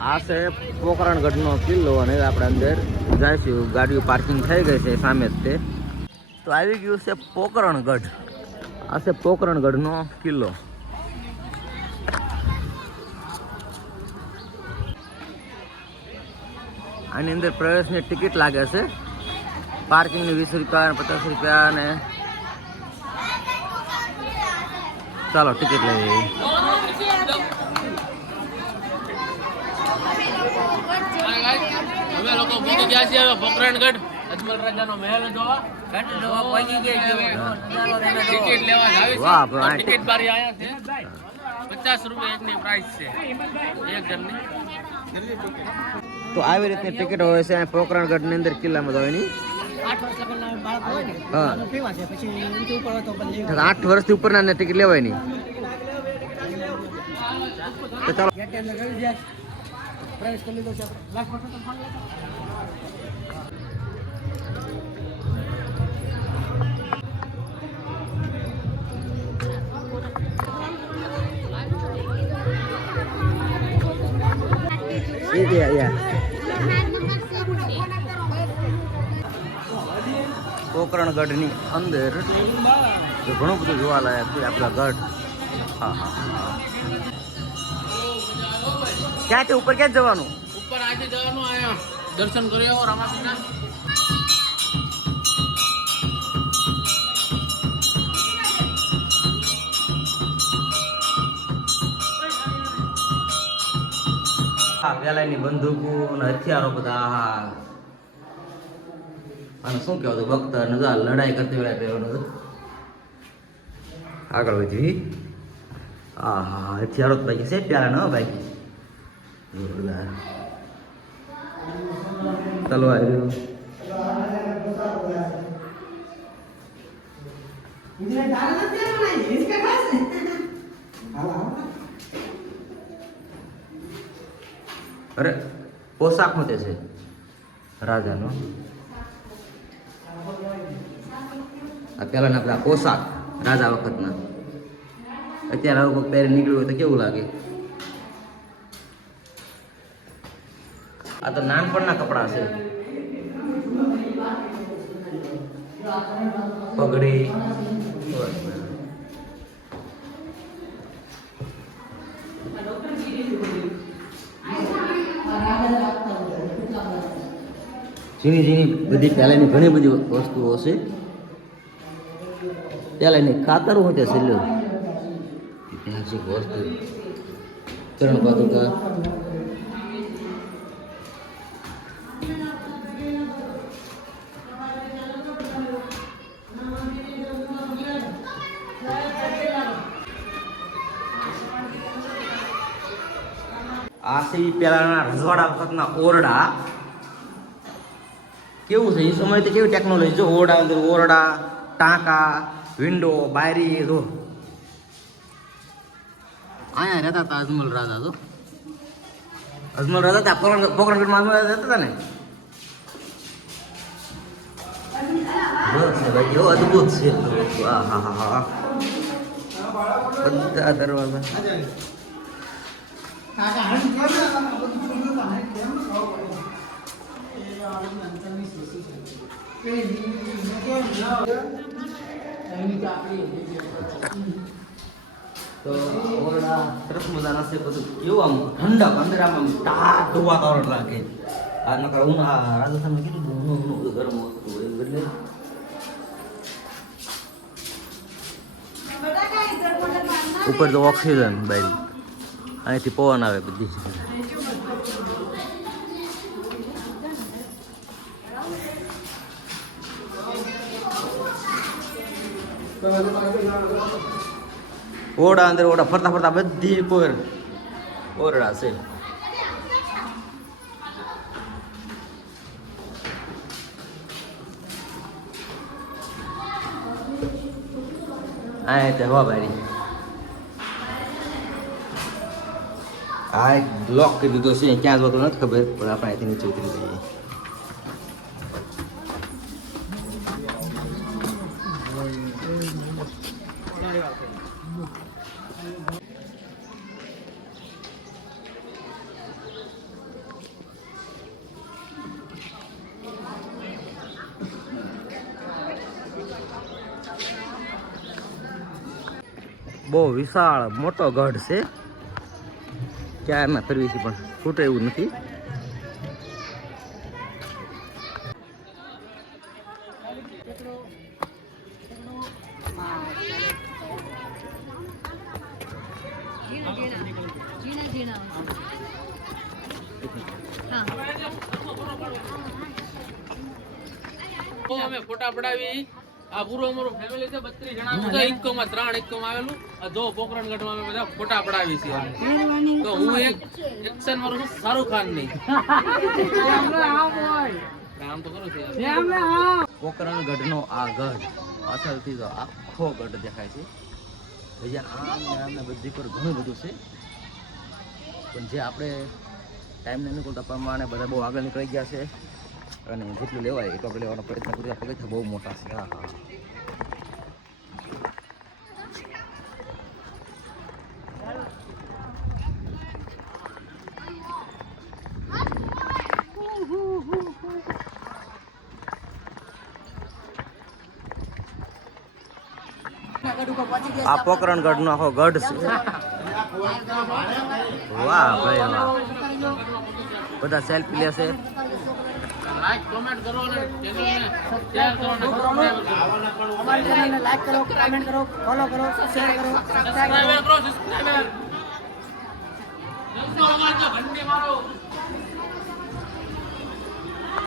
આ છે પોકરણગઢનો કિલ્લો અને આપણે અંદર જઈશું. ગાડીઓ પાર્કિંગ થઈ ગઈ છે સામે જ તે. તો આવી ગયું છે પોકરણગઢ. આ છે પોકરણગઢનો કિલ્લો. આની અંદર પ્રવેશની ટિકિટ લાગે છે. પાર્કિંગની વીસ રૂપિયા, પચાસ રૂપિયા અને ચાલો, ટિકિટ લઈ અમે લોકો પૂરી ગયા છીએ હવે અજમલ રાજાનો મહેલ જોવા. ટિકિટ લેવા જાવી વાહ, છે ભાઈ. ટિકિટ બારી આયા છે. પચાસ રૂપિયા એકની પ્રાઇસ છે. એક જણની. તો આવી રીતની ટિકિટ હોય છે પોકરણગઢની અંદર કિલ્લામાં હોય ને હા. આનો પીવા છે? પછી એનથી ઉપર હોય તો પછી તો આઠ વર્ષથી ઉપરના ટિકિટ લેવાય નહીં. ચાલો ગેટની અંદર ગયું જાય પ્રવેશ કરી લીધો છે આપણે. લાખ વર્ષ તો ફોન Yeah, yeah. અંદર ઘણું બધું જોવાલાયક છે આપણા ગઢ. હા હા. છે ઉપર ક્યાં જવાનું? ઉપર આજે જવાનું આયા. દર્શન કરી આવો રામાપીના. પેલા પેલાની બંદૂકો અને હથિયારો બધા હા. અને શું કહેવાય ભક્ત અને આ લડાઈ કરતી વેળા પહેરવાનું આગળ વધી. હા હા હથિયારો તો ભાઈ છે પ્યારા ન ભાઈ જોરદાર તલવાર અરે પોશાક તે છે. રાજાનો. આ પહેલાના પેલા પોશાક રાજા વખતના. અત્યારે આવું પહેરી નીકળ્યું હોય તો કેવું લાગે? આ તો નાનપણના કપડાં છે. પગડી. ઝીણી ઝીણી બધી પહેલાંની ઘણી બધી વસ્તુઓ છે. પહેલાંની ખાતર હોય ત્યાં છેલ્લું? ઐતિહાસિક વસ્તુ. ચરણ પાદુકા. આ છે પહેલાના રજવાડા વખતના ઓરડા. કેવું છે? એ સમય તો કેવી ટેકનોલોજી જો ઓરડા અંદર ઓરડા, ટાંકા વિન્ડો બારી જો. અહીંયા રહેતા હતા અજમલ રાજા તો અજમલ રાજા હતા પોકરણ પોકરણગઢમાં અજમલ રાજા રહેતા હતા ને? અદભુત છે. બધા દરવાજા. તો ઓરડા સરસ મજાના છે બધું. કેવું આમ ઠંડા અંદર આમ આમ ટાઢું વાતાવરણ લાગે. આ નકર રાજસ્થાનમાં કેટલું ઊનું ઊનું બધું ગરમ વસ્તુ હોય એટલે. ઉપર તો ઓક્સિજન બારી અહીંથી પવન આવે બધી. ઓરડા અંદર ઓરડા, ફરતા ફરતા બધી કોર ઓરડા છે. આ તે હવા બારી આ બ્લોક કરી દીધો છે ક્યાં જતો નથી ખબર પણ આપણે અહીંથી નીચે ઉતરી જઈએ બહુ વિશાળ મોટો ગઢ છે. ક્યાં એમાં ફરવી છે પણ છૂટે એવું નથી. અમે ફોટા પડાવી. આ પૂરો અમારું ફેમિલી છે બત્રીસ ત્રણ ઇન્કમ આવેલું. પોકરણ ગઢમાં અમે બધા ફોટા પડાવી છે તો હું એક એક્શન મારું છું શાહરુખ ખાન આમ તો કરું છું. પોકરણ ગઢનો આ ગઢ પાછળથી તો આખો ગઢ દેખાય છે. પછી આમ ને આમ ને બધી પર ઘણું બધું છે. પણ જે આપણે ટાઈમને અનુકૂળતા પ્રમાણે બધા બહુ આગળ નીકળી ગયા છે અને જેટલું લેવાય એટલું આપણે લેવાનો પ્રયત્ન કરીએ પગથિયા બહુ મોટા છે હા હા આ પોકરણગઢ નો આખો ગઢ છે વાહ ભાઈ વાહ બધા સેલ્ફી લેશે લાઈક કમેન્ટ કરો અને ચેનલને શેર કરો અને અમારી ચેનલને લાઈક કરો કમેન્ટ કરો ફોલો કરો શેર કરો સબસ્ક્રાઇબ કરો. સબસ્ક્રાઇબ જલ્દી અમારો ઘંટી મારો.